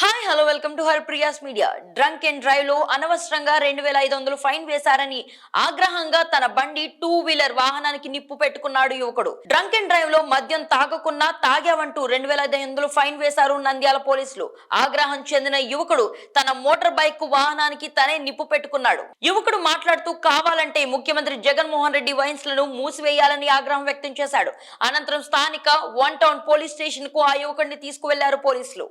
Hi hello welcome to her Priya's media. Drunk and drive లో అనవసరంగా 2500 fine వేశారని ఆగ్రహంగా తన బండి 2 వీలర్ వాహనానికి నిప్పు పెట్టుకున్నాడు యువకుడు. డ్రంక్ అండ్ డ్రైవ్ లో మద్యం తాగకున్నా తాగావంటూ 2500 ఫైన్ వేశారు నంద్యాల పోలీసులు. ఆగ్రహం చెందిన యువకుడు తన మోటార్ బైక్ వాహనానికి తనే నిప్పు పెట్టుకున్నాడు. యువకుడు మాట్లాడుతూ కావాలంటే ముఖ్యమంత్రి జగన్మోహన్ రెడ్డి వైన్స్ లను మూసివేయాలని ఆగ్రహం వ్యక్తం చేశాడు. అనంతరం స్థానిక 1 టౌన్ పోలీస్ స్టేషన్ కు ఆ యువకుడిని తీసుకువెళ్లారు పోలీసులు.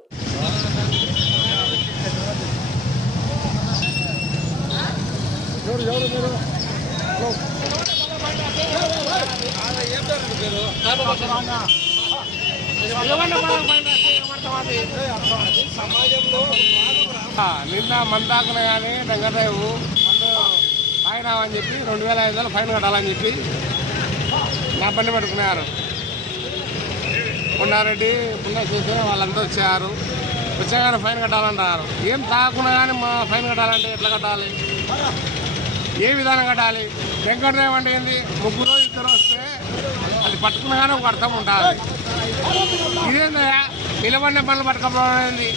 నిన్న మందాకులు కానీ వెంకటరావు మందు తాగినామని చెప్పి 2500 ఫైన్ కట్టాలని చెప్పి నా బండి పట్టుకున్నారు. కొండారెడ్డి పుణ్యకేసి వాళ్ళంతా వచ్చారు. వచ్చాగానే ఫైన్ కట్టాలంటారు. ఏం తాగకుండా కానీ మా ఫైన్ కట్టాలంటే ఎట్లా కట్టాలి, ఏ విధానం కట్టాలి? వెంకటరావు అంటే ఏంది, ముగ్గురు ఇద్దరు వస్తే అది పట్టుకున్నాగానే ఒక అర్థం ఉంటుంది. ఇదేందయ్యా నిలబడిన పనులు పట్టుకపోవడం ఏంది?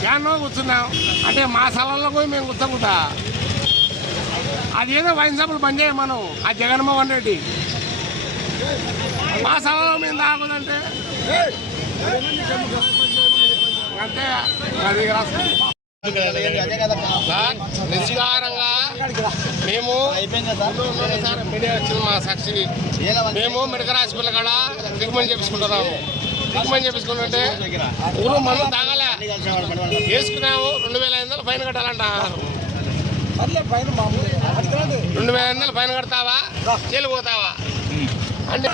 ఫ్యాన్లో కూర్చున్నాం అంటే మా స్థలంలో పోయి మేము కూర్చోకుండా అదేదో వైన్ షాపులు బంద్ చేయం మనం. ఆ జగన్మోహన్ రెడ్డి మా స్థలంలో మేము తాగదంటే అంటే అది నిస్కారంగా మేము మీడియా వచ్చింది మా సాక్షి. మేము మెడికల్ హాస్పిటల్ కాడ ట్రీట్మెంట్ చేపించుకుంటున్నాము. ట్రీట్మెంట్ చేపించుకుంటుంటే ఊరు మనం తాగలే వేసుకున్నాము. 2500 ఫైన్ కట్టాలంట. 2500 ఫైన్ కడతావా జైలు పోతావా అంటే